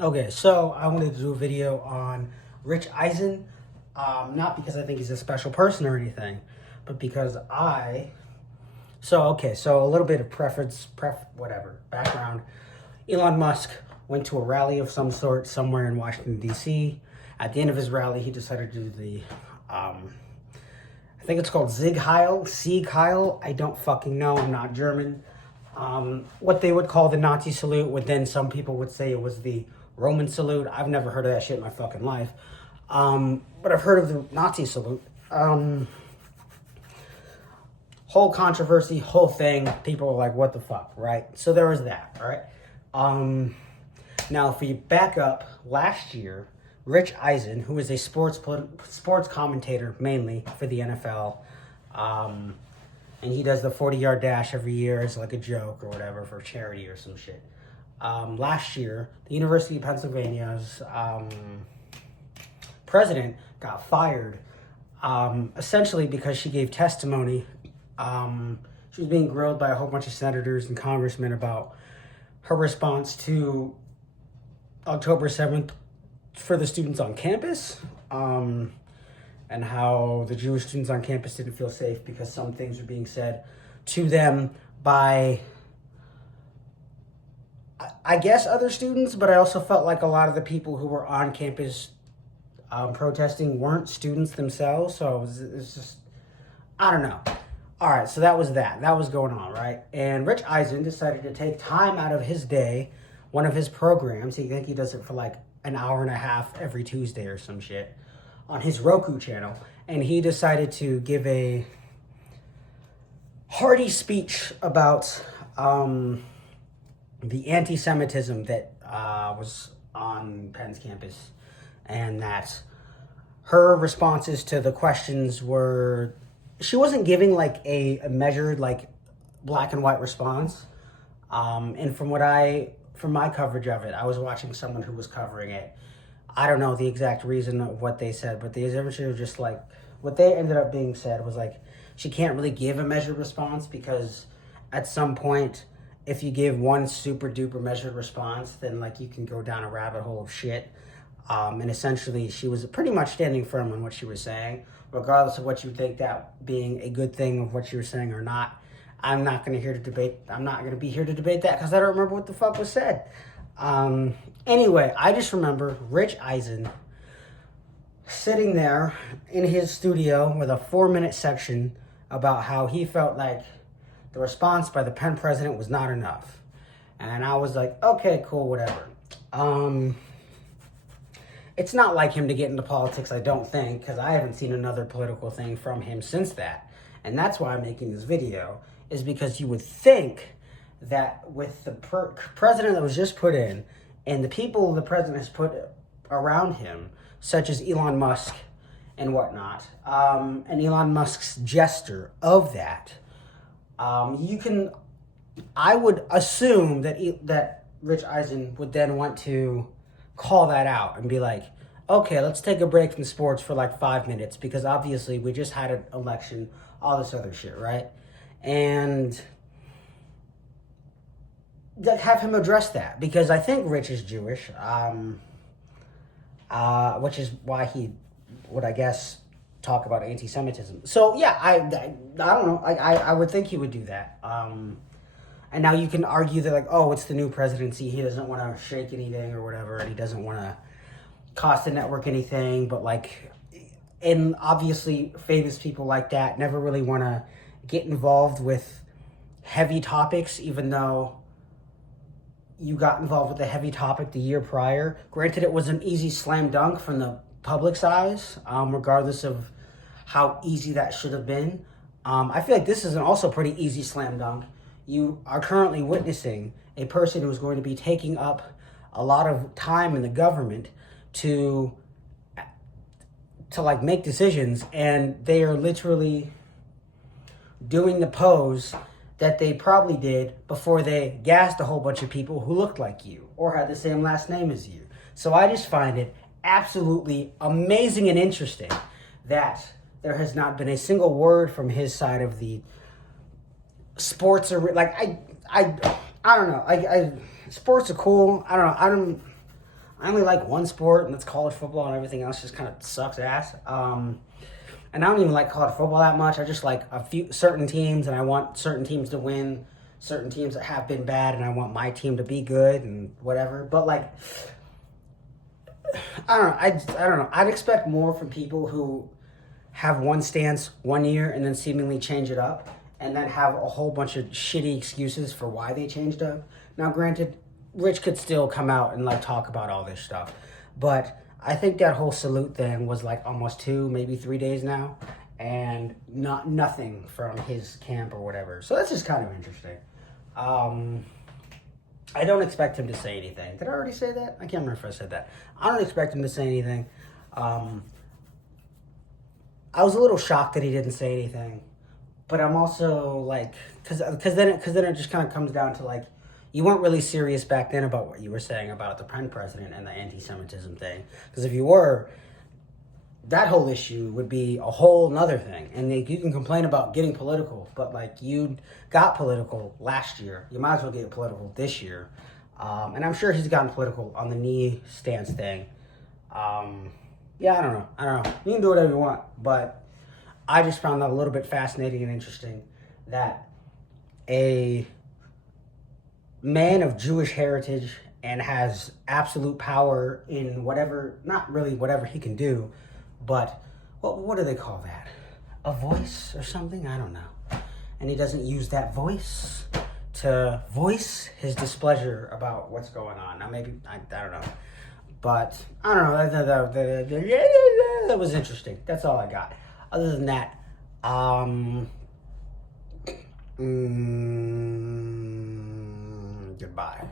Okay, so I wanted to do a video on Rich Eisen, not because I think he's a special person or anything, but because so a little bit of whatever, background. Elon Musk went to a rally of some sort somewhere in Washington, D.C. At the end of his rally, he decided to do I think it's called Sieg Heil. I don't fucking know, I'm not German. What they would call the Nazi salute, would then some people would say it was the Roman salute. I've never heard of that shit in my fucking life. But I've heard of the Nazi salute. Whole controversy, whole thing. People were like, what the fuck, right? So there was that, all right? Now, if we back up, last year, Rich Eisen, who is a sports commentator mainly for the NFL, and he does the 40-yard dash every year as like a joke or whatever for charity or some shit. Last year, the University of Pennsylvania's president got fired, essentially because she gave testimony. She was being grilled by a whole bunch of senators and congressmen about her response to October 7th for the students on campus, and how the Jewish students on campus didn't feel safe because some things were being said to them by, I guess, other students, but I also felt like a lot of the people who were on campus protesting weren't students themselves, so it's just, I don't know. All right, so that was going on, right? And Rich Eisen decided to take time out of his day, one of his programs, I think he does it for like an hour and a half every Tuesday or some shit, on his Roku channel, and he decided to give a hearty speech about the anti-Semitism that was on Penn's campus, and that her responses to the questions were, she wasn't giving like a measured, like, black and white response. And from my coverage of it, I was watching someone who was covering it. I don't know the exact reason of what they said, but they eventually were just like, what they ended up being said was like, she can't really give a measured response because at some point, if you give one super duper measured response, then like you can go down a rabbit hole of shit. And essentially, she was pretty much standing firm on what she was saying, regardless of what you think that being a good thing of what she was saying or not. I'm not going to be here to debate that because I don't remember what the fuck was said. Anyway, I just remember Rich Eisen sitting there in his studio with a 4-minute section about how he felt like the response by the Penn president was not enough. And I was like, okay, cool, whatever. It's not like him to get into politics, I don't think, because I haven't seen another political thing from him since that. And that's why I'm making this video, is because you would think that with the president that was just put in, and the people the president has put around him, such as Elon Musk and whatnot, and Elon Musk's gesture of that, I would assume that Rich Eisen would then want to call that out and be like, okay, let's take a break from sports for like 5 minutes because obviously we just had an election, all this other shit, right? And have him address that because I think Rich is Jewish, which is why he would, I guess, talk about anti-Semitism. So yeah, I don't know. I would think he would do that. And now you can argue that like, oh, it's the new presidency. He doesn't want to shake anything or whatever, and he doesn't want to cost the network anything. But like, and obviously famous people like that never really want to get involved with heavy topics, even though you got involved with a heavy topic the year prior. Granted, it was an easy slam dunk from the public's eyes, regardless of how easy that should have been. I feel like this is an also pretty easy slam dunk. You are currently witnessing a person who is going to be taking up a lot of time in the government to like make decisions, and they are literally doing the pose that they probably did before they gassed a whole bunch of people who looked like you or had the same last name as you. So I just find it absolutely amazing and interesting that there has not been a single word from his side of the sports are like I don't know. Sports are cool. I don't know. I only like one sport, and that's college football, and everything else just kind of sucks ass. And I don't even like college football that much. I just like a few certain teams, and I want certain teams to win, certain teams that have been bad, and I want my team to be good and whatever. But like, I don't know. I don't know. I'd expect more from people who have one stance one year and then seemingly change it up, and then have a whole bunch of shitty excuses for why they changed up. Now, granted, Rich could still come out and like talk about all this stuff, but I think that whole salute thing was like almost 2, maybe 3 days now, and nothing from his camp or whatever. So that's just kind of interesting. I don't expect him to say anything. Did I already say that? I can't remember if I said that. I don't expect him to say anything. I was a little shocked that he didn't say anything, but I'm also like, because then it just kind of comes down to like, you weren't really serious back then about what you were saying about the Penn president and the anti-Semitism thing. Because if you were, that whole issue would be a whole nother thing. And you can complain about getting political, but like you got political last year. You might as well get political this year. And I'm sure he's gotten political on the knee stance thing. Yeah, I don't know. You can do whatever you want, but I just found that a little bit fascinating and interesting that a man of Jewish heritage and has absolute power in whatever, not really whatever he can do, but what do they call that? A voice or something? I don't know. And he doesn't use that voice to voice his displeasure about what's going on. Now maybe, I don't know. But I don't know. That was interesting. That's all I got. Other than that, goodbye.